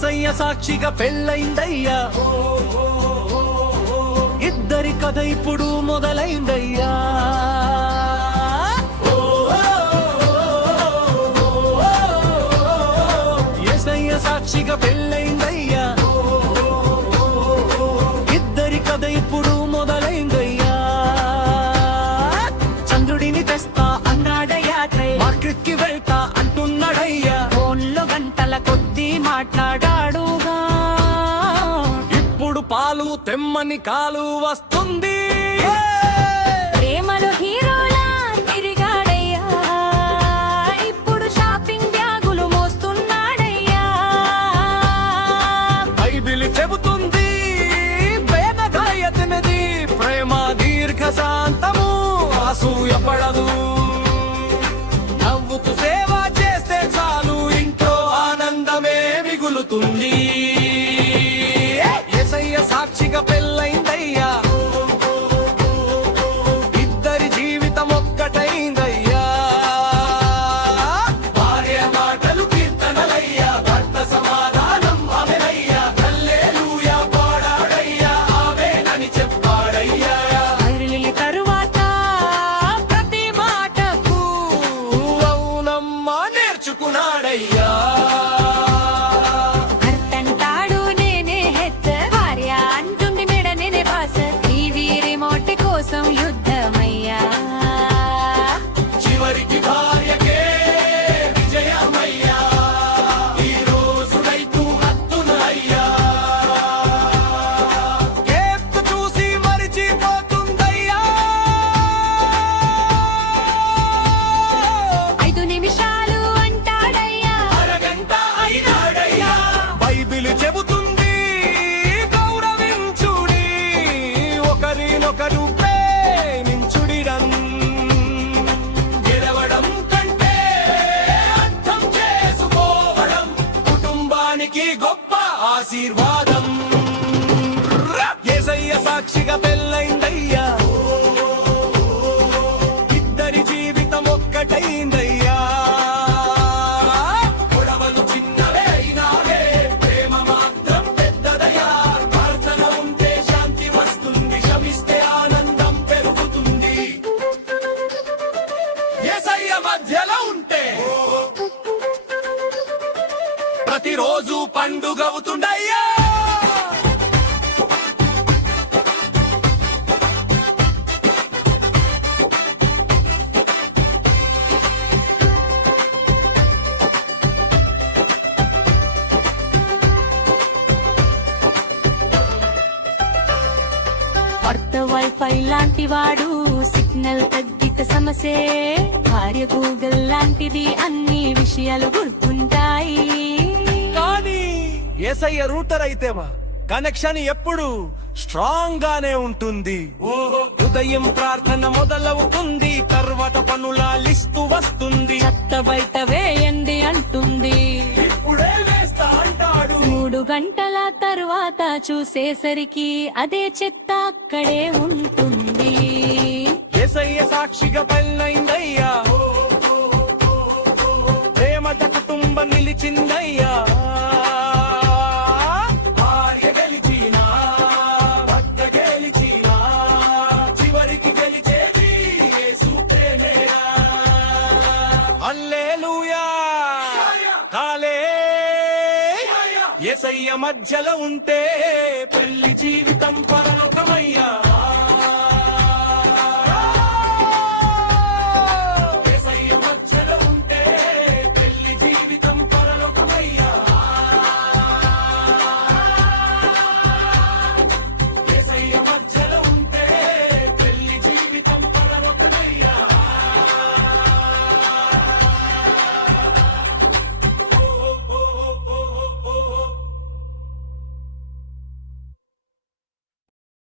యేసయ్య సాక్షిగా పెళ్ళైందయ్యా, ఇద్దరి కథ ఇప్పుడు మొదలైందయ్యా. యేసయ్య సాక్షిగా పెళ్ళైందయ్యా, ఇద్దరి కథ ఇప్పుడు మొదలైందయ్యా. చంద్రుడిని తెస్తా అన్నాడయ్యా, మార్కెట్కి వెళ్తా అంటున్నాడయ్యా. ఫోన్లో గంటల కొద్దీ మాట్లాడాడుగా, ఇప్పుడు పాలు తెమ్మని కాలు వస్తుంది. ప్రేమలో హీరోలా తిరిగాడయ్యా, ఇప్పుడు షాపింగ్ బ్యాగులు మోస్తున్నాడయ్యా. బైబిల్ చెబుతుంది భేదగాయతినది ప్రేమ దీర్ఘ శాంతము, అసూయపడదు. నవ్వుతూ సేవ చేస్తే చాలు ఇంట్లో ఆనందమే మిగులుతుంది. యేసయ్య సాక్షిగా పెళ్ళైందయ్యా, ఇద్దరి జీవితం ఒక్కటైందయ్యా. భార్య మాటలు కీర్తనలయ్యా, భర్త సమాధానం ఆమెనయ్యా. హల్లెలూయా పాడాడయ్యా, ఆమేనని చెప్పాడయ్యా. అరలి తరువాత ప్రతి మాటకు అవునమ్మా నేర్చుకున్నాడయ్యా. భర్తంటాడు నేనే హెచ్చ, భార్య అంటుంది మెడ నేనే బాస. టీవీ రిమోట్ కోసం యుద్ధమయ్యా, చివరికి భార్యకే విజయమయ్యా. ఈ రోజు రైతు హత్తునయ్యా, కేప్ చూసి మరిచిపోతుందయ్యా. 5 నిమిషాలు అంటాడయ్యా, అరగంట అయినాడయ్యా. బైబిల్ చెబుతుంది గౌరవించుడి, ఒకరినొకరు ప్రేమించుడిరన్. గెలవడం కంటే అర్థం చేసుకోవడం కుటుంబానికి గొప్ప ఆశీర్వాదం. యేసయ్య సాక్షిగా పెళ్ళైందయ్యా, ఇద్దరి జీవితం ఒక్కటైందయ్యా. గొడవలు చిన్నవే అయినావే, ప్రేమ మాత్రం పెద్దదయ్యా. ప్రార్థన ఉంటే శాంతి వస్తుంది, క్షమిస్తే ఆనందం పెరుగుతుంది. యేసయ్య మధ్యలో ఉంటే ప్రతిరోజు పండుగ అవుతుండయ్యా. భర్త వైఫై లాంటి వాడు, సిగ్నల్ తగ్గిత సమస్యే. భార్య గూగుల్ లాంటిది, అన్ని విషయాలు గుర్తుంటాయి. కానీ యేసయ్య రూటర్ అయితేవా కనెక్షన్ ఎప్పుడు స్ట్రాంగ్ గానే ఉంటుంది. ఉదయం ప్రార్థన మొదలవుతుంది, తర్వాత పనుల లిస్టు వస్తుంది. చెత్త బయట వేయండి అంటుంది, ఇప్పుడే వేస్తా అంటాడు. 3 గంటల తరువాత చూసేసరికి అదే చెత్త అక్కడే ఉంటుంది. యేసయ్య సాక్షిగా పెళ్ళైందయ్యా, ప్రేమట కుటుంబం నిలిచిందయ్యా. భార్య గెలిచినా, భర్త గెలిచినా, చివరికి గెలిచేది యేసు ప్రేమేనా. హల్లెలూయా కాలే. యేసయ్య మధ్యలో ఉంటే పెళ్లి జీవితం పరలోక